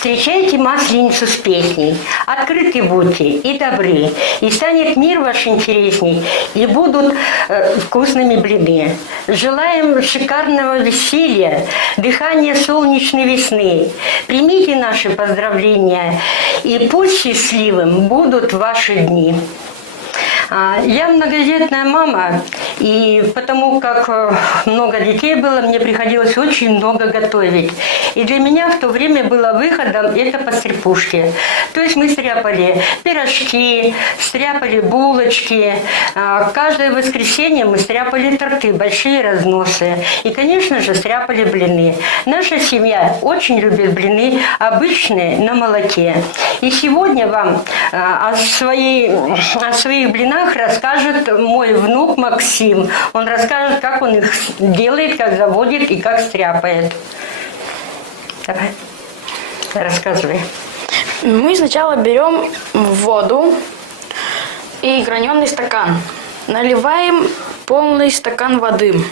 Встречайте Масленицу с песней, открыты будьте и добры, и станет мир ваш интересней, и будут вкусными блины. Желаем шикарного веселья, дыхания солнечной весны. Примите наши поздравления, и пусть счастливым будут ваши дни. Я многодетная мама, и потому как много детей было, мне приходилось очень много готовить. И для меня в то время было выходом это постряпушки. То есть мы стряпали пирожки, стряпали булочки. Каждое воскресенье мы стряпали торты, большие разносы. И, конечно же, стряпали блины. Наша семья очень любит блины, обычные, на молоке. И сегодня вам о своих блинах расскажет мой внук Максим. Он расскажет, как он их делает, как заводит и как стряпает. Давай, рассказывай. Мы сначала берем воду и граненый стакан. Наливаем полный стакан воды.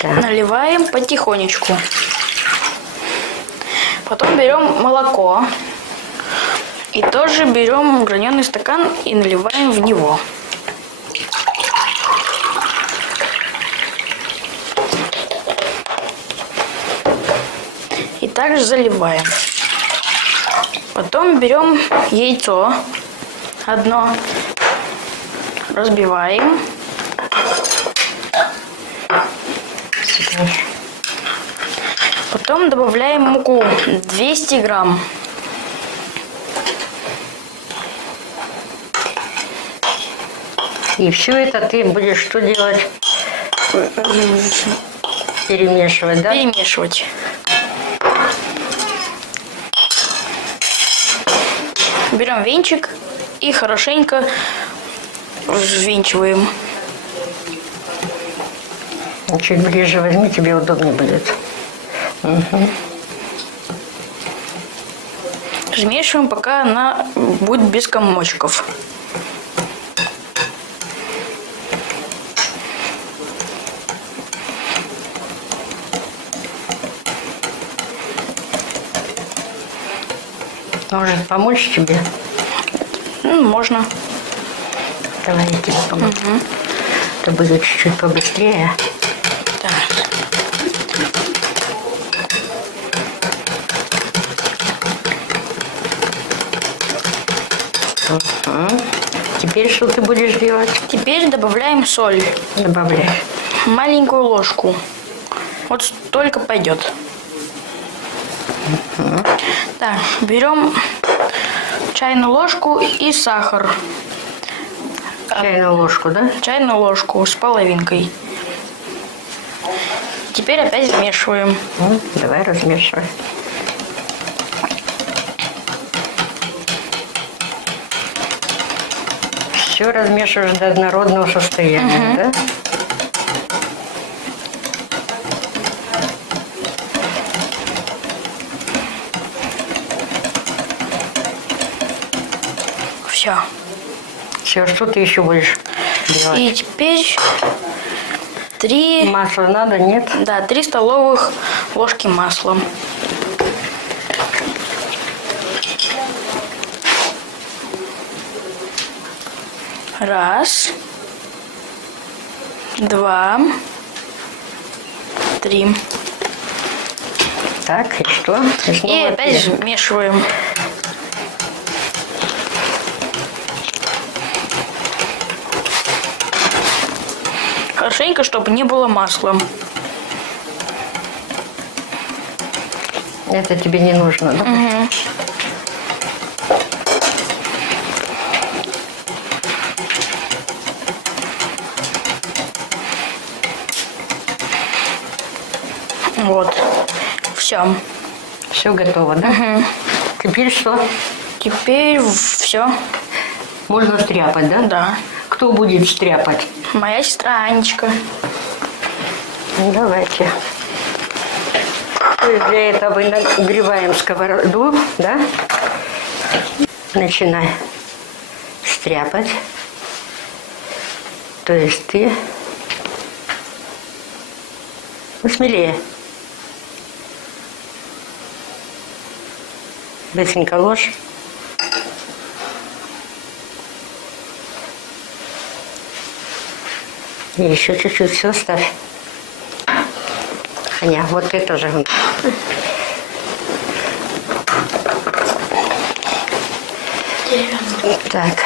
Так. Наливаем потихонечку. Потом берем молоко. И тоже берем граненый стакан и наливаем в него. И также заливаем. Потом берем яйцо одно, разбиваем. Потом добавляем муку 200 грамм. И все это ты будешь что делать? Перемешивать, да? Перемешивать. Берем венчик и хорошенько взвинчиваем. Чуть ближе возьми, тебе удобнее будет. Угу. Размешиваем, пока она будет без комочков. Может помочь тебе? Можно. Давай я тебе помогу. Угу. Это будет чуть-чуть побыстрее. Так. Угу. Теперь что ты будешь делать? Теперь добавляем соль. Добавляй. Маленькую ложку. Вот столько пойдет. Угу. Так, берем чайную ложку и сахар. Чайную ложку, да? Чайную ложку с половинкой. Теперь опять вмешиваем. Давай размешивай. Все размешиваешь до однородного состояния, да? Все. Все, что ты еще будешь делать? И теперь 3... Масло надо, нет? Да, 3 столовых ложки масла. Раз, 2, 3. Так, и что? И опять вмешиваем. Хорошенько, чтобы не было масла. Это тебе не нужно, да? Угу. Вот. Все. Все готово, да? Угу. Теперь что? Теперь все. Можно стряпать, да? Да. Кто будет стряпать? Моя сестра Анечка. Ну, давайте. То есть для этого нагреваем сковороду, да? Начинай стряпать. То есть ты Ну, смелее. Быстренько ложь. И еще чуть-чуть все ставь. Аня, вот это же. Так.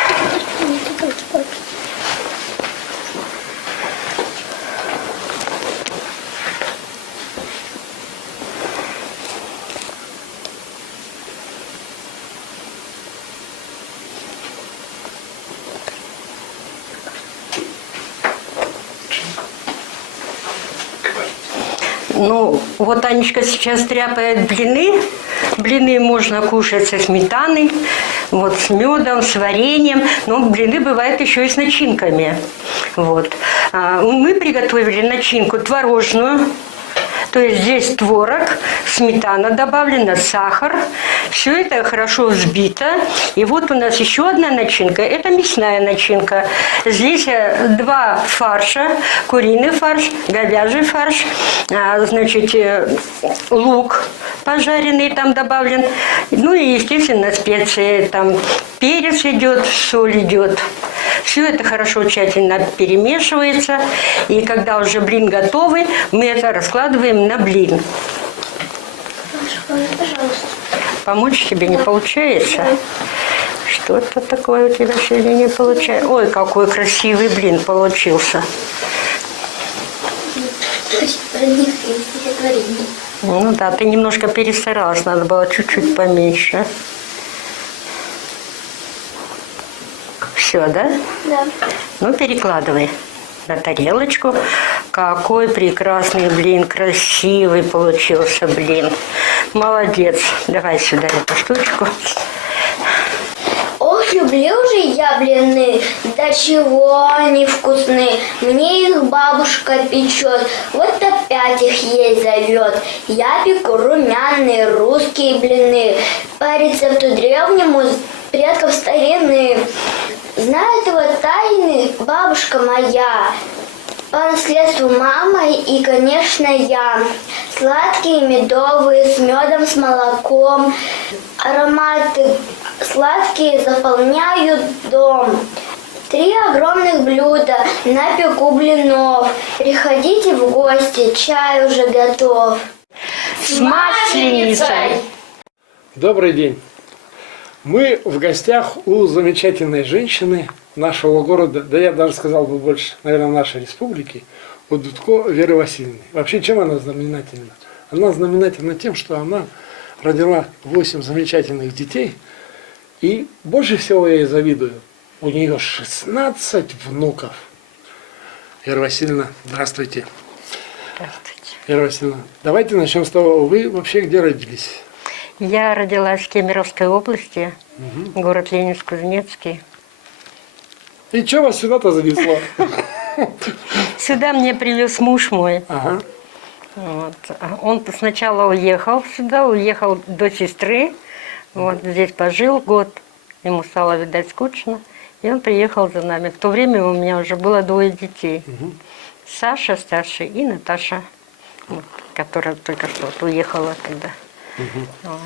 Ну, вот Анечка сейчас тряпает блины. Блины можно кушать со сметаной, вот, с медом, с вареньем. Но блины бывают еще и с начинками. Вот. Мы приготовили начинку творожную. То есть здесь творог, сметана добавлена, сахар. Все это хорошо взбито. И вот у нас еще одна начинка. Это мясная начинка. Здесь 2 фарша. Куриный фарш, говяжий фарш. Значит, лук пожаренный там добавлен. Ну и, естественно, специи. Там перец идет, соль идет. Все это хорошо, тщательно перемешивается. И когда уже блин готовый, мы это раскладываем на блин. Пожалуйста. Помочь тебе не получается? Что-то такое у тебя сегодня не получается. Ой, какой красивый блин получился. Ну да, ты немножко перестаралась, надо было чуть-чуть поменьше. Все, да? Да. Ну, перекладывай на тарелочку. Какой прекрасный блин, красивый получился блин. Молодец. Давай сюда эту штучку. Ох, люблю же я блины, до чего они вкусны. Мне их бабушка печет, вот опять их ей зовет. Я пеку румяные русские блины, по рецепту древнему предков старины. Знает его тайны бабушка моя, по наследству мама и, конечно, я. Сладкие, медовые, с медом, с молоком. Ароматы сладкие заполняют дом. 3 огромных блюда напеку блинов. Приходите в гости, чай уже готов. С масленицей! Добрый день. Мы в гостях у замечательной женщины нашего города, да я даже сказал бы больше, наверное, нашей республики, у Дудко Веры Васильевны. Вообще, чем она знаменательна? Она знаменательна тем, что она родила 8 замечательных детей, и больше всего я ей завидую. У нее 16 внуков. Вера Васильевна, здравствуйте. Здравствуйте. Вера Васильевна, давайте начнем с того, вы вообще где родились? Я родилась в Кемеровской области, город Ленинск-Кузнецкий. И что вас сюда-то занесло? Сюда мне привез муж мой. Ага. Вот. Он сначала уехал сюда, уехал до сестры. Вот здесь пожил год. Ему стало, видать, скучно. И он приехал за нами. В то время у меня уже было 2 детей. Саша старший и Наташа, вот, которая только что вот уехала тогда. Вот.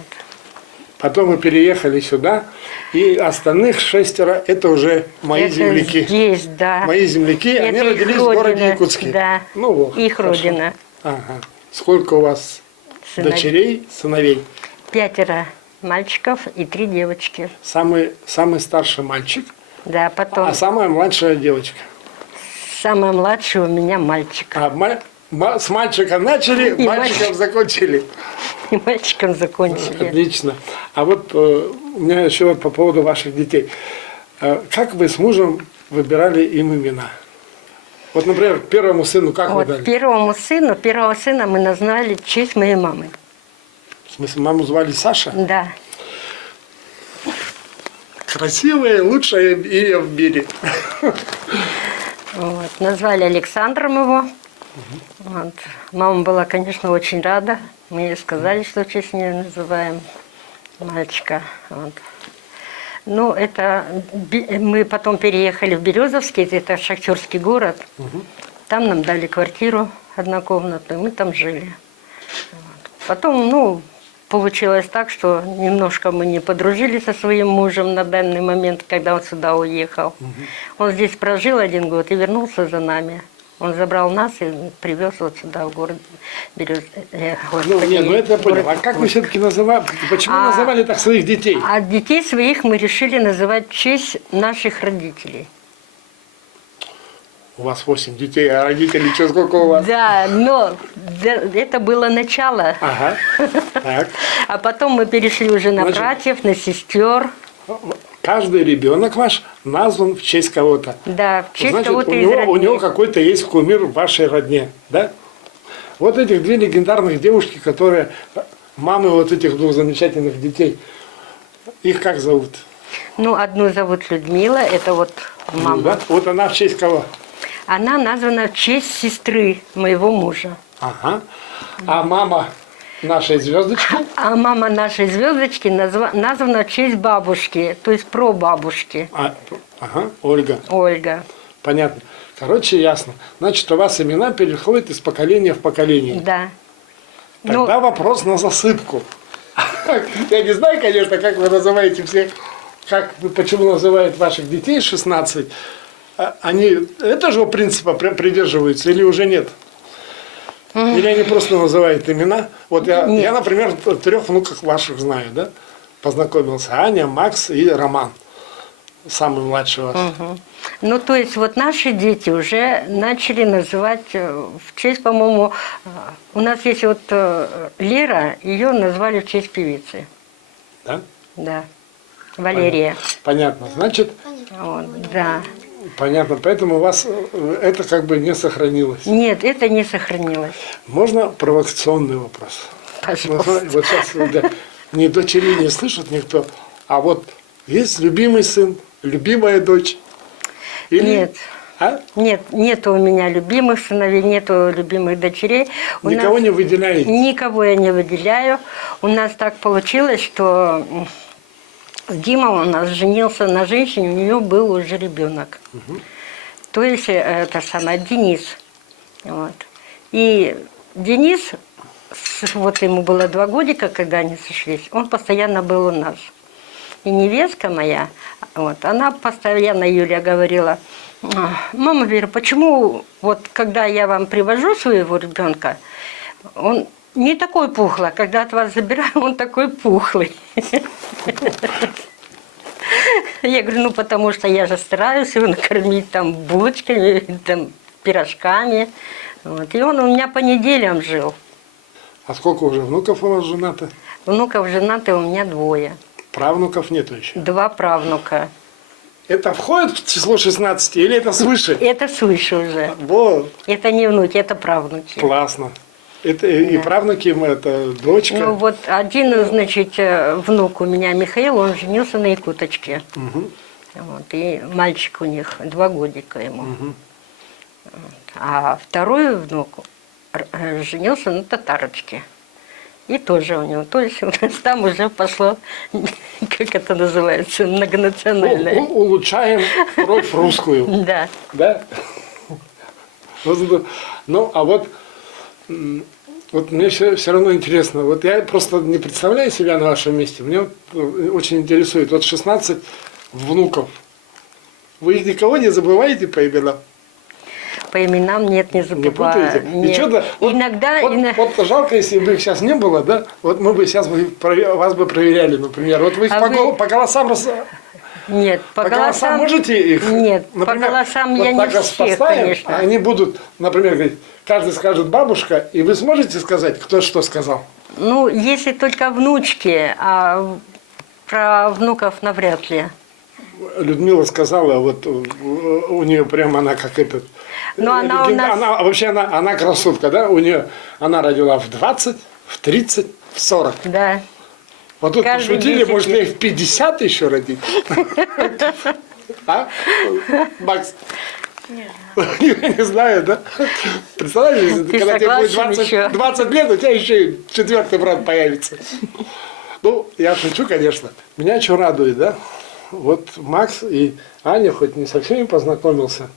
Потом мы переехали сюда, и остальных 6 это уже мои Это земляки. здесь, да. Мои земляки, Это они их родились в родина, городе Якутске. Да, Ну вот. их хорошо. родина. Ага. Сколько у вас дочерей, сыновей? 5 мальчиков и 3 девочки. Самый старший мальчик, Да, потом а самая младшая девочка. самый младший у меня мальчик. А с мальчика начали, И мальчиком закончили. И мальчиком закончили. Отлично. А вот у меня еще вот по поводу ваших детей. Как вы с мужем выбирали им имена? Вот, например, первому сыну как вы Вот дали? первого сына мы назвали в честь моей мамы. В смысле, маму звали Саша? Да. Красивое, лучшее имя в мире. Вот. Назвали Александром его. Вот. Мама была, конечно, очень рада. Мы ей сказали, что в честь нее называем мальчика. Вот. Ну, это мы потом переехали в Березовский, это шахтерский город. Там нам дали квартиру однокомнатную, мы там жили. Вот. Потом, ну, получилось так, что немножко мы не подружились со своим мужем на данный момент, когда он сюда уехал. Он здесь прожил 1 год и вернулся за нами. Он забрал нас и привез вот сюда, в город Берез... Ну, нет, ну это я понял. А как вы все-таки называли, почему называли так своих детей? А детей своих мы решили называть в честь наших родителей. У вас 8 детей, а родителей что, сколько у вас? Да, но это было начало. Ага, так. А потом мы перешли уже на Значит, братьев, на сестер. Каждый ребенок ваш назван в честь кого-то. Да, в честь Значит, кого-то у из него родных. какой-то есть кумир в вашей родне, да? Вот этих 2 легендарных девушки, которые мамы вот этих 2 замечательных детей, их как зовут? Ну, одну зовут Людмила, это вот мама. Да? Вот она в честь кого? Она названа в честь сестры моего мужа. Ага. А мама нашей звездочки? А мама нашей звездочки названа в честь бабушки, то есть прабабушки. Ага, Ольга. Ольга. Понятно. Короче, ясно. Значит, у вас имена переходят из поколения в поколение. Да. Тогда вопрос на засыпку. Я не знаю, конечно, как вы называете всех, почему называют ваших детей 16. Они этого принципа придерживаются или уже нет? Или они просто называют имена? Вот я, например, 3 внуков ваших знаю, да? Познакомился. Аня, Макс и Роман. Самый младший ваш. Ну, то есть вот наши дети уже начали называть в честь, по-моему, у нас есть вот Лера, ее назвали в честь певицы. Да? Да. Валерия. Понятно. Значит, Вот, да. понятно. Поэтому у вас это как бы не сохранилось. Нет, это не сохранилось. Можно провокационный вопрос? Пожалуйста. Вот сейчас ни дочери не слышит никто, а вот есть любимый сын, любимая дочь? Или... Нет. А? Нет, нету у меня любимых сыновей, нету любимых дочерей. Никого не выделяете? Никого я не выделяю. У нас так получилось, что Дима у нас женился на женщине, у нее был уже ребенок. То есть это самое, Денис. Вот. И Денис, вот ему было 2 годика, когда они сошлись, он постоянно был у нас. И невестка моя, вот, она постоянно, Юлия, говорила: мама Вера, почему вот когда я вам привожу своего ребенка, он не такой пухлый, а когда от вас забираю, он такой пухлый. Я говорю, ну потому что я же стараюсь его накормить там булочками, там пирожками. Вот. И он у меня по неделям жил. А сколько уже внуков у вас женаты? Внуков женаты у меня 2. Правнуков нету еще. 2 правнука. Это входит в число 16 или это свыше? Это свыше уже. Вот, Это не внуки, это правнуки. классно. Это и правнуки, это дочка. Ну вот один, значит, внук у меня, Михаил, он женился на якуточке. Вот, и мальчик у них 2 годика ему. Вот. А второй внук женился на татарочке. И тоже у него. То есть у нас там уже пошло, как это называется, многонациональное. Улучшаем кровь русскую. Да. Да? Ну, а вот мне все равно интересно. Вот я просто не представляю себя на вашем месте. Мне очень интересует. Вот 16 внуков. Вы их никого не забываете по именам? По именам нет, не Не забываю. путаете? Нет. Ничего, Иногда, вот жалко, если бы их сейчас не было, да? Вот мы бы сейчас вас бы проверяли, например. Вот вы их по голосам Нет, по голосам можете их? Нет, например, по голосам вот я не так раз всех, поставим, конечно. Они будут, например, говорить, каждый скажет бабушка, и вы сможете сказать, кто что сказал? Ну, если только внучки, а про внуков навряд ли. Людмила сказала, вот у нее прям она как этот... Но она у нас... вообще она красотка, да? У нее она родила в 20, в 30, в 40. Да. Вот тут Каждый пошутили, 10 может, лет. ей в 50 еще родить? А? Макс? Не знаю, да? Представляешь, Ты когда тебе будет согласен еще? 20 лет, у тебя еще и 4-й брат появится. Ну, я шучу, конечно. Меня что радует, да? Вот Макс и Аня, хоть не со всеми познакомился,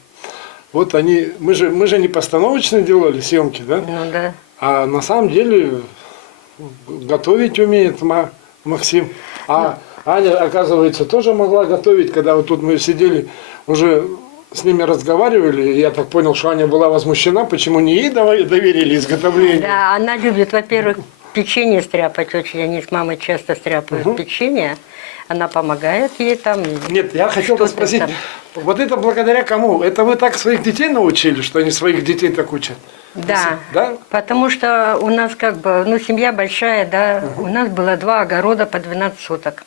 Вот они, мы же не постановочно делали съемки, да? Ну да. А на самом деле готовить умеет Максим. А Аня, оказывается, тоже могла готовить, когда вот тут мы сидели, уже с ними разговаривали, и я так понял, что Аня была возмущена, почему не ей доверили изготовление. Да, она любит, во-первых, печенье стряпать очень. Они с мамой часто стряпают печенье. Она помогает ей там. Нет, я хотел что-то спросить, там. вот это благодаря кому? Это вы так своих детей научили, что они своих детей так учат? Да, Да? потому что у нас как бы, ну, семья большая, да, у нас было 2 огорода по 12 соток.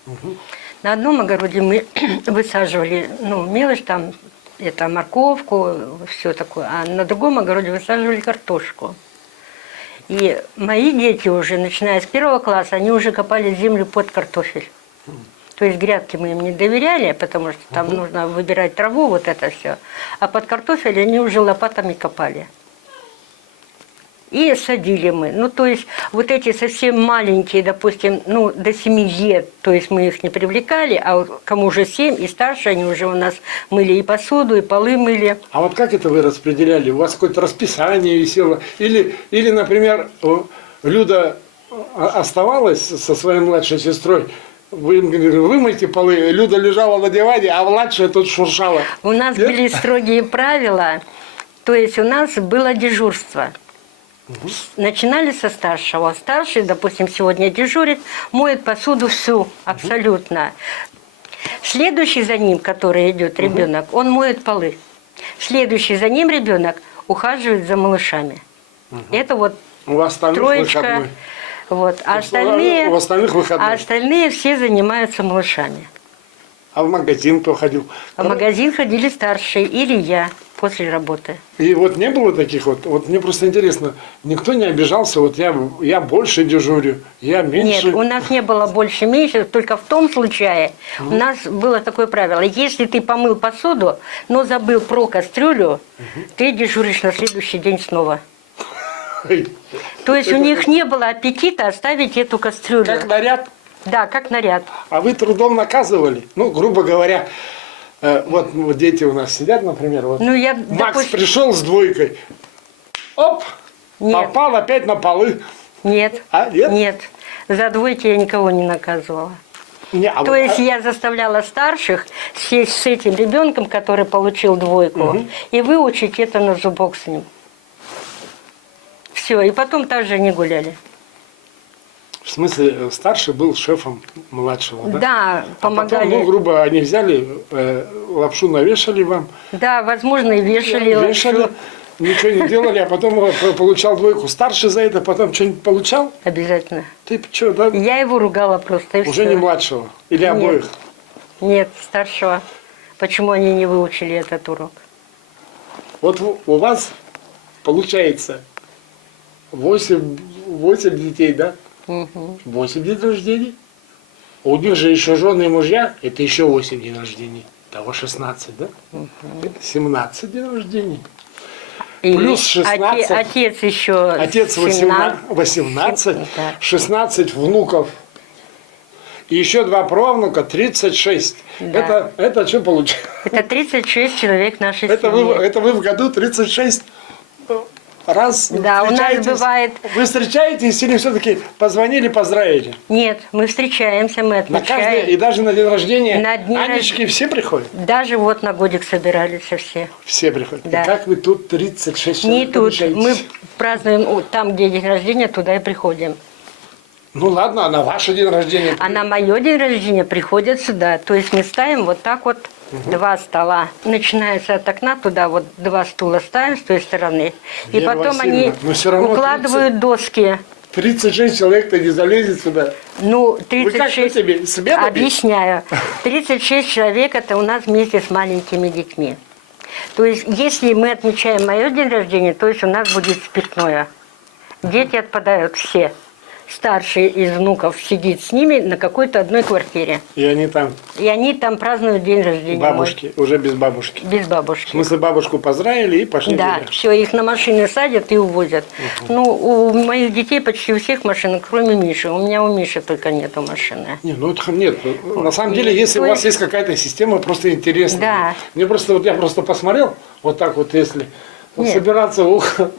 На одном огороде мы высаживали, ну, мелочь там, это морковку, все такое, а на другом огороде высаживали картошку. И мои дети уже, начиная с 1 класса, они уже копали землю под картофель. То есть грядки мы им не доверяли, потому что там нужно выбирать траву, вот это все. А под картофель они уже лопатами копали. И садили мы. Ну, то есть, вот эти совсем маленькие, допустим, ну, до 7 лет, то есть мы их не привлекали, а вот кому уже 7 и старше, они уже у нас мыли и посуду, и полы мыли. А вот как это вы распределяли? У вас какое-то расписание висело? Или, например, Люда оставалась со своей младшей сестрой, вы им говорили, вымойте полы, Люда лежала на диване, а младшая тут шуршала. У нас Нет? были строгие правила, то есть у нас было дежурство. Начинали со старшего. Старший, допустим, сегодня дежурит, моет посуду всю, абсолютно. Следующий за ним, который идет ребенок, он моет полы. Следующий за ним ребенок ухаживает за малышами. Это вот У остальных троечка. выходной. Вот. А У остальных выходной. остальные все занимаются малышами. А в магазин кто ходил? А в магазин ходили старшие или я после работы. И вот не было таких вот мне просто интересно, никто не обижался, вот я больше дежурю, я меньше. Нет, у нас не было больше-меньше, только в том случае у нас было такое правило. Если ты помыл посуду, но забыл про кастрюлю, ты дежуришь на следующий день снова. То есть у них не было аппетита оставить эту кастрюлю. Как наряд. Да, как наряд. А вы трудом наказывали? Ну, грубо говоря, вот дети у нас сидят, например, вот Ну, я, Макс допустим, пришел с двойкой, оп, Нет. попал опять на полы. Нет, А, нет? нет. За двойки я никого не наказывала. Не, а То вот, есть я заставляла старших сесть с этим ребенком, который получил двойку, и выучить это на зубок с ним. Все, и потом также они гуляли. в смысле, старший был шефом младшего, да? Да, помогали. А потом, ну, грубо, они взяли, лапшу навешали вам, Да, возможно, и вешали. вешали, лапшу. ничего не делали, а потом получал двойку. Старший за это потом что-нибудь получал? Обязательно. Ты что, да? Я его ругала просто, и Уже всё. не младшего? Или Нет. обоих? Нет, старшего. Почему они не выучили этот урок? Вот у вас получается 8 детей, да? 8 дней рождения. У них же еще жены и мужья, это еще 8 дней рождения. Того 16, да? Это 17 дней рождения. И Плюс 16. Отец еще Отец 18, Да. 16 внуков. И еще 2 правнука, 36. Да. Это что получается? Это 36 человек нашей Это семьи. вы в году 36 раз Да, у нас встречаетесь? бывает- Вы встречаетесь или все-таки позвонили, поздравили? Нет, мы встречаемся, мы На каждый, и отмечаем. даже на день рождения На дни Анечки все приходят? Даже вот на годик собирались все. Все приходят. Да. И как вы тут 36 Не человек тут. помещаетесь? Мы празднуем там, где день рождения, туда и приходим. Ну ладно, а на ваш день рождения? А на мое день рождения приходят сюда. То есть мы ставим вот так вот 2 стола. Начинается от окна, туда вот 2 стула ставим с той стороны. И Вера потом Васильевна, они но всё равно укладывают доски. 36 человек-то не залезет сюда. Ну, Вы как 36... себе добились? Объясняю. 36 человек это у нас вместе с маленькими детьми. То есть, если мы отмечаем мое день рождения, то есть у нас будет спиртное. Дети отпадают все. старший из внуков сидит с ними на какой-то одной квартире. И они там, И они там празднуют день рождения. бабушки, уже без бабушки. Без В бабушки. смысле, бабушку поздравили и пошли Да, гулять. все, их на машины садят и увозят. Ну, у моих детей почти у всех машин, кроме Миши. У меня у Миши только нету машины. Не, ну это нет. На самом деле, если у вас есть какая-то система, просто интересная. Да. Мне просто, вот я просто посмотрел, вот так вот, если Нет. собираться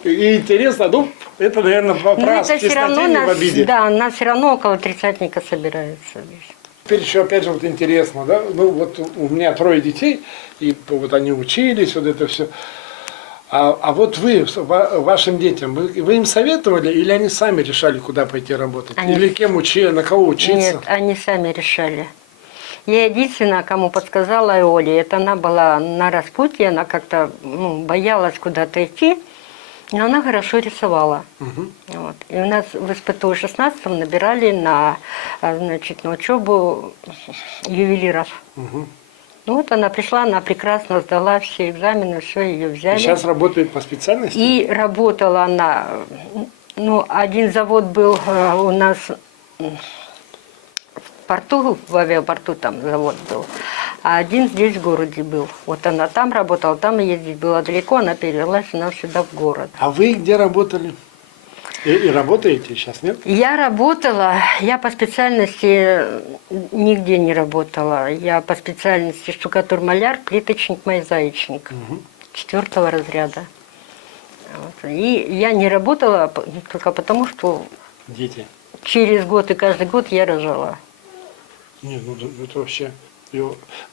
и интересно, ну, это, наверное, Но вопрос это в все равно чистоте, не в нас, обиде. да, нас все равно около тридцатника собираются здесь. Теперь еще, опять же, вот интересно, да, ну, вот у меня 3 детей, и вот они учились, вот это все. А вот вы, вашим детям, вы им советовали, или они сами решали, куда пойти работать? Они- Или кем учили, на кого учиться? Нет, они сами решали. Я единственная, кому подсказала Оле, это она была на распутье, она как-то боялась куда-то идти, но она хорошо рисовала. Вот. И у нас в СПТУ 16 набирали на учебу ювелиров. Ну вот она пришла, она прекрасно сдала все экзамены, все, ее И взяли. сейчас работает по специальности? И работала она, один завод был у нас в порту, в авиапорту там завод был, а один здесь в городе был. Вот она там работала, там ездить было далеко, она перевелась у нас сюда в город. А вы где работали? И работаете сейчас, нет? Я работала, я по специальности нигде не работала. Я по специальности штукатур-маляр, плиточник, мозаичник 4 разряда. Вот. И я не работала только потому, что Дети. через год и каждый год я рожала. Не, ну это вообще...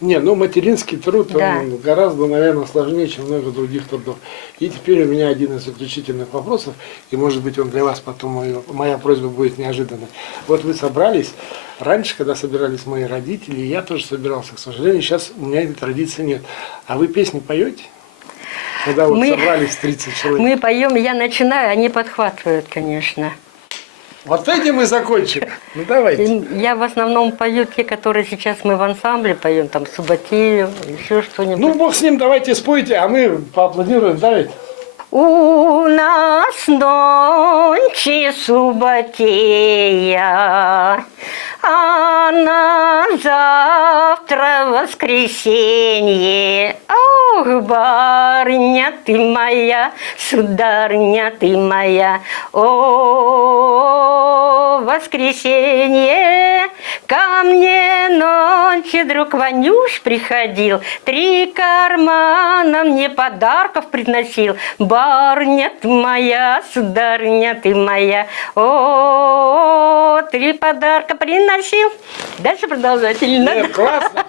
Не, ну материнский труд, Да. он гораздо, наверное, сложнее, чем много других трудов. И теперь у меня один из заключительных вопросов, и может быть он для вас потом, моя просьба будет неожиданной. Вот вы собрались, раньше, когда собирались мои родители, я тоже собирался, к сожалению, сейчас у меня этой традиции нет. А вы песни поете? Когда вот собрались 30 человек. Мы поем, я начинаю, они подхватывают, конечно. Вот этим и закончим. Ну давайте. И я в основном пою те, которые сейчас мы в ансамбле поем, там Субботею, еще что-нибудь. Ну бог с ним, давайте спойте, а мы поаплодируем, давайте. У нас ночи субботея, а на завтра воскресенье. Ох, барыня ты моя, сударыня ты моя, о, воскресенье, ко мне ночью друг Ванюш приходил, 3 кармана мне подарков приносил. Барыня ты моя, сударыня ты моя, о, 3 подарка приносил. Дальше продолжать или надо? Нет, классно.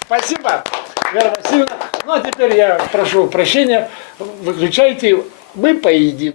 Спасибо, Вера Васильевна. Ну а теперь я прошу прощения, выключайте, мы поедим.